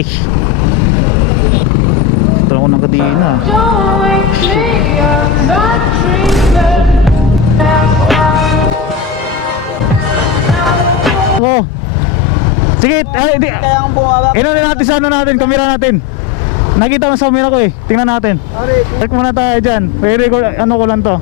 Patay. Ito ako ng kadina. Oh. Sige, di. Kaya ang bumaba. Ino na natin sa ano natin, kamera natin. Nakita mo sa camera ko eh. Tingnan natin. Sorry. Check muna tayo dyan. Record, ano ko lang to.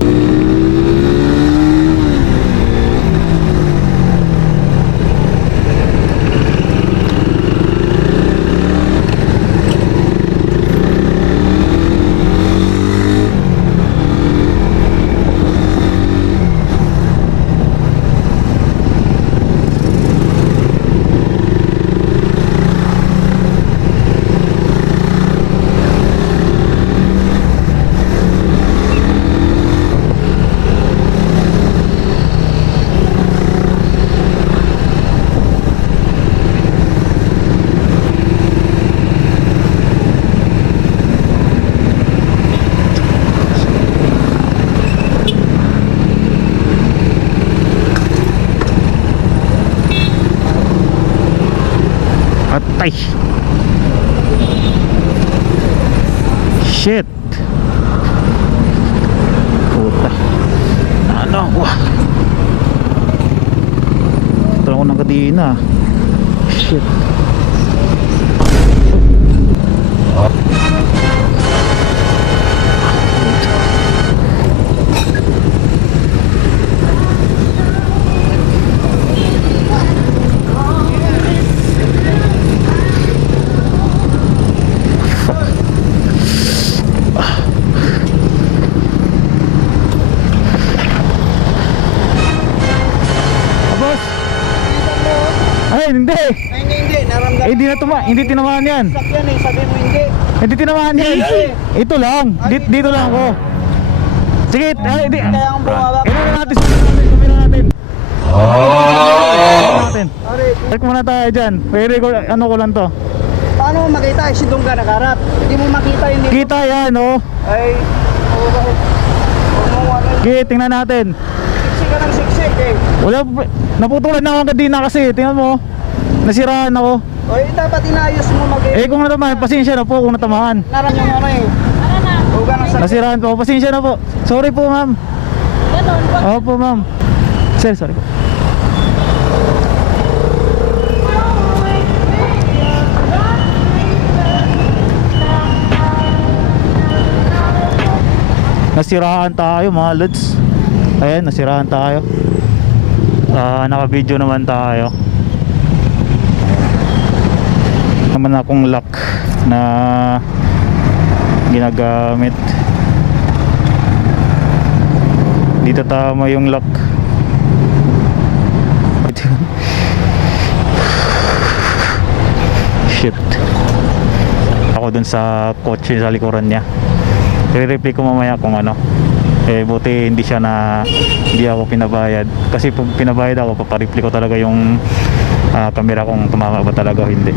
Patay. Shit. Puta. Ano ako? Ito ako ng kadina. Shit. Ay, hindi. Ay, hindi. Naramdaman. Eh, hindi tinamaan yan. Sakyan eh. Sabi mo hindi. Hindi tinamaan yan. Ito lang. Dito lang ako. Sige, di. Kaya ang bumaba. Ino na natin sa camera natin. Natin. Sorry. Check muna tayo dyan. Record, ano ko lang to. Paano mo makita? Sidong ka nakarat. Hindi mo makita hindi. Kita yan, oh. Ay. Oo ba? Huwag mo ano. Okay, tingnan natin. Siksik ka ng siksik eh. Wala, naputulan na ako ng kadina kasi. Tingnan mo. Nasiraan ako. Oy, dapat inayos mo Eh kung natamaan, pasensya na po kung natamaan. Naran yung ano eh. Huwag ka ng sakit. Nasiraan po, pasensya na po. Sorry po, ma'am. Ganon ba? Opo, ma'am. Sir, sorry po. Nasiraan tayo mga lods. Ayan, nasiraan tayo. Naka-video naman tayo. Naman akong lock na ginagamit. Dito tama yung lock. Shit. Ako dun sa kotse sa likuran niya. I-replay ko mamaya kung ano. Eh buti hindi ako pinabayad. Kasi pag pinabayad ako, papareplay ko talaga yung camera kung tumama ba talaga o hindi.